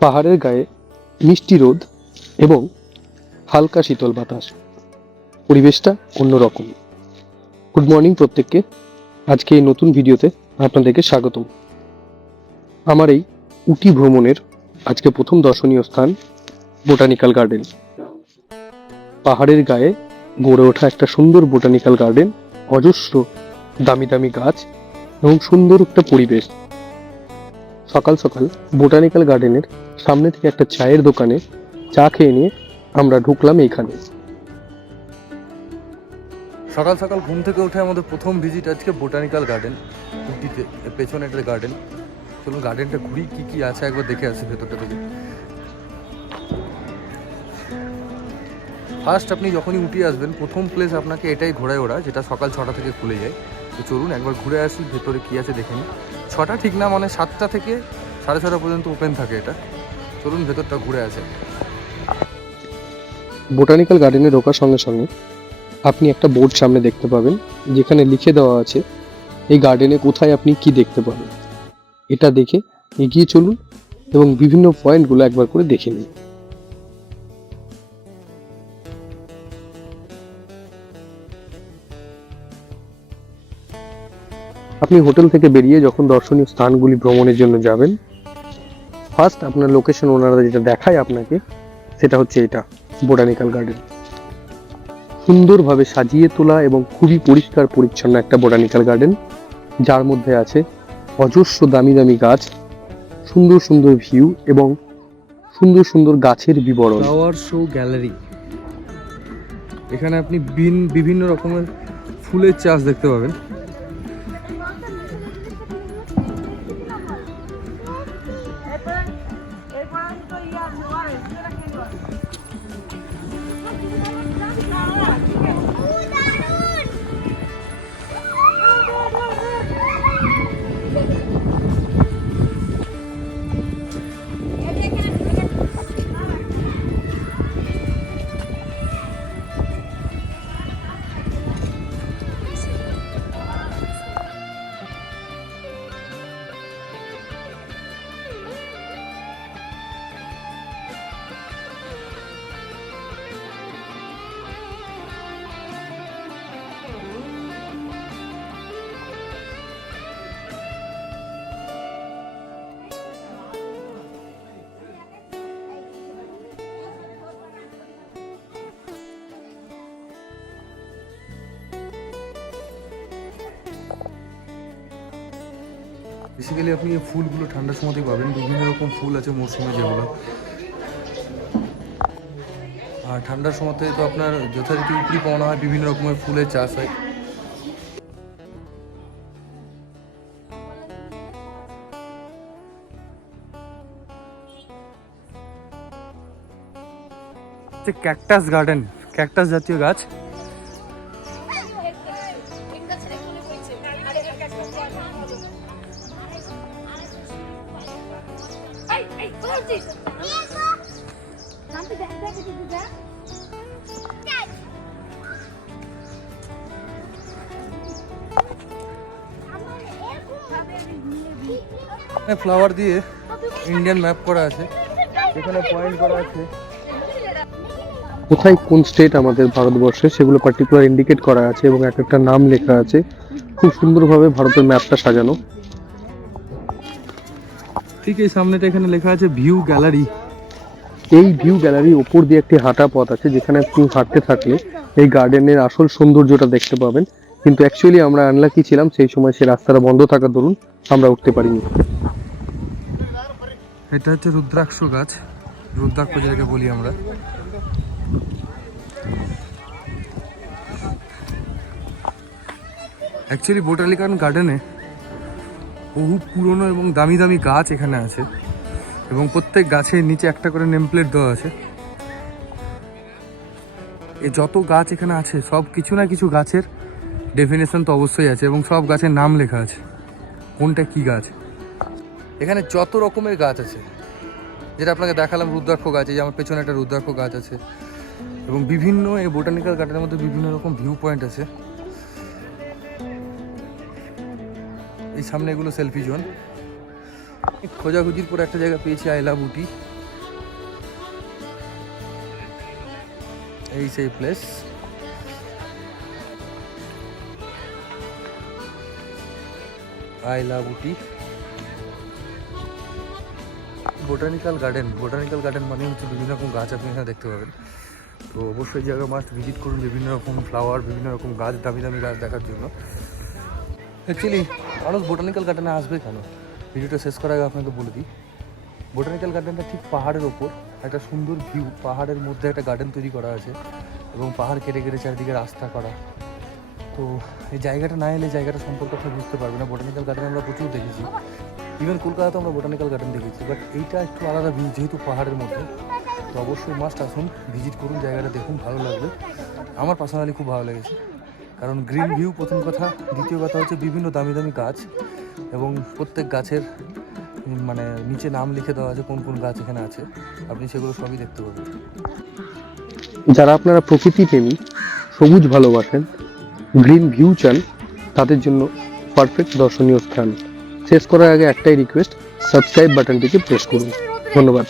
পাহাড়ের গায়ে মিষ্টি রোদ এবং হালকা শীতল বাতাস। পরিবেশটা অন্যরকম। গুড মর্নিং প্রত্যেককে। আজকে এই নতুন ভিডিওতে আপনাদেরকে স্বাগতম। আমার এই উটি ভ্রমণের আজকে প্রথম দর্শনীয় স্থান বোটানিক্যাল গার্ডেন। পাহাড়ের গায়ে গড়ে ওঠা একটা সুন্দর বোটানিক্যাল গার্ডেন, অজস্র দামি দামি গাছ এবং সুন্দর একটা পরিবেশ। সকাল সকাল বোটানিক্যাল গার্ডেনের সামনে থেকে একটা চায়ের দোকানে চা খেয়ে নিয়ে আমরা ঢুকলাম এইখানে। সকাল সকাল ঘুম থেকে উঠে আমাদের প্রথম ভিজিট আজকে বোটানিক্যাল গার্ডেন। উটিতে পেছনে একটা গার্ডেন। চলুন গার্ডেনটা ঘুরি, কি কি আছে একবার দেখে আসি ভেতরটা থেকে। ফার্স্ট আপনি যখনই উঠে আসবেন, প্রথম প্লেস আপনাকে এটাই ঘোরায় ওরা, যেটা সকাল ছটা থেকে খুলে যায়। তো চলুন একবার ঘুরে আসি, ভেতরে কি আছে দেখে নিই। ছটা ঠিক না মানে সাতটা থেকে সাড়ে ছটা পর্যন্ত ওপেন থাকে এটা। চলুন, ভেতরটা ঘুরে আসে। বোটানিক্যাল গার্ডেনে ঢোকার সঙ্গে সঙ্গে আপনি একটা বোর্ড সামনে দেখতে পাবেন, যেখানে লিখে দেওয়া আছে এই গার্ডেনে কোথায় আপনি কি দেখতে পাবেন। এটা দেখে এগিয়ে চলুন এবং বিভিন্ন পয়েন্টগুলো একবার করে দেখে নিন। আপনি হোটেল থেকে বেরিয়ে যখন দর্শনীয় স্থানগুলি ভ্রমণের জন্য যাবেন ফার্স্ট আপনার লোকেশন ওনারা যেটা দেখায় আপনাকে, সেটা হচ্ছে এটা বোটানিক্যাল গার্ডেন সুন্দরভাবে সাজিয়ে তোলা এবং খুবই পরিষ্কার পরিচ্ছন্ন একটা বোটানিক্যাল গার্ডেন যার মধ্যে আছে অজস্র দামি দামি গাছ, সুন্দর সুন্দর ভিউ এবং সুন্দর সুন্দর গাছের বিবরণ। ফ্লাওয়ার শো গ্যালারি এখানে আপনি বিভিন্ন রকমের ফুলের চাষ দেখতে পাবেন। বেসিক্যালি আপনি এই ফুলগুলো ঠান্ডার সময়তেই পাবেন। বিভিন্ন রকম ফুল আছে মৌসুমে যেগুলো। আর ঠান্ডার সময়তে তো আপনার যথারীতি উপরি পাওনা হয়, বিভিন্ন রকমের ফুলের চাষ হয়। ক্যাকটাস গার্ডেন ক্যাকটাস জাতীয় গাছ। ফ্লাওয়ার দিয়ে ইন্ডিয়ান ম্যাপ করা আছে। এখানে পয়েন্ট করা আছে। কোথায় কোন স্টেট আমাদের ভারতবর্ষে সেগুলো পার্টিকুলার ইন্ডিকেট করা আছে এবং এক একটা নাম লেখা আছে। খুব সুন্দরভাবে ভারতের ম্যাপটা সাজানো। ঠিক এই সামনেটা এখানে লেখা আছে ভিউ গ্যালারি এই ভিউ গ্যালারির ওপর দিয়ে একটি হাঁটা পথ আছে, যেখানে আপনি হাঁটতে থাকলে এই গার্ডেনের আসল সৌন্দর্যটা দেখতে পাবেন। কিন্তু অ্যাকচুয়ালি আমরা আনলাকি ছিলাম, সেই সময় সে রাস্তাটা বন্ধ থাকার দরুন আমরা উঠতে পারিনি। এটা হচ্ছে রুদ্রাক্ষ গাছ, রুদ্রাক্ষ যেটাকে বলি আমরা। অ্যাকচুয়ালি বোটানিক্যাল গার্ডেনে বহু পুরনো এবং দামি দামি গাছ এখানে আছে। এবং প্রত্যেক গাছের নিচে একটা করে নেম প্লেট দেওয়া আছে। এ যত গাছ এখানে আছে, সব কিছু না কিছু গাছের ডেফিনেশন তো অবশ্যই আছে এবং সব গাছের নাম লেখা আছে। কোনটা কি গাছ? এখানে যত রকমের গাছ আছে, যেটা আপনাকে দেখালাম রুদ্রাক্ষ গাছ, এই আমার পেছনে একটা রুদ্রাক্ষ গাছ আছে এবং বিভিন্ন এই বোটানিক্যাল গার্ডেনের মধ্যে বিভিন্ন রকম ভিউ পয়েন্ট আছে। এই সামনে এগুলো সেলফি জোন খোঁজাখুঁজির পর একটা জায়গা পেয়েছি আইলা বুটি এই সেই প্লেস আইলা বুটি বোটানিক্যাল গার্ডেন বোটানিক্যাল গার্ডেন মানে হচ্ছে বিভিন্ন রকম গাছ আপনি এখানে দেখতে পাবেন। তো অবশ্যই জায়গা মাস্ট ভিজিট করুন বিভিন্ন রকম ফ্লাওয়ার বিভিন্ন রকম গাছ, দামি দামি গাছ দেখার জন্য। অ্যাকচুয়ালি মানুষ বোটানিক্যাল গার্ডেনে আসবে কেন? ভিডিওটা শেষ করার আগে আপনাকে বলে দিই। বোটানিক্যাল গার্ডেনটা ঠিক পাহাড়ের ওপর, একটা সুন্দর ভিউ পাহাড়ের মধ্যে একটা গার্ডেন তৈরি করা আছে এবং পাহাড় কেটে কেটে চারিদিকে রাস্তা করা। তো এই জায়গাটা না এলে জায়গাটা সম্পর্কে আপনি বুঝতে পারবেন না। বোটানিক্যাল গার্ডেন আমরা প্রচুর দেখেছি। ইভেন কলকাতাতে আমরা বোটানিক্যাল গার্ডেন দেখেছি। বাট এইটা একটু আলাদা ভিউ যেহেতু পাহাড়ের মধ্যে। তো অবশ্যই মাস্ট আসুন ভিজিট করুন, জায়গাটা দেখুন, ভালো লাগবে। আমার পার্সোনালি খুব ভালো লেগেছে। কারণ গ্রিন ভিউ প্রথম কথা, দ্বিতীয় কথা হচ্ছে বিভিন্ন দামি দামি গাছ। এবং প্রত্যেক গাছের মানে নিচে নাম লিখে দেওয়া আছে কোন কোন গাছ এখানে আছে। আপনি সেগুলো সবই দেখতে পাবেন। যারা আপনারা প্রকৃতি প্রেমী, সবুজ ভালোবাসেন, গ্রিন ভিউ চান, তাদের জন্য পারফেক্ট দর্শনীয় স্থান। শেষ করার আগে একটাই রিকোয়েস্ট সাবস্ক্রাইব বাটনটিকে প্রেস করুন। ধন্যবাদ।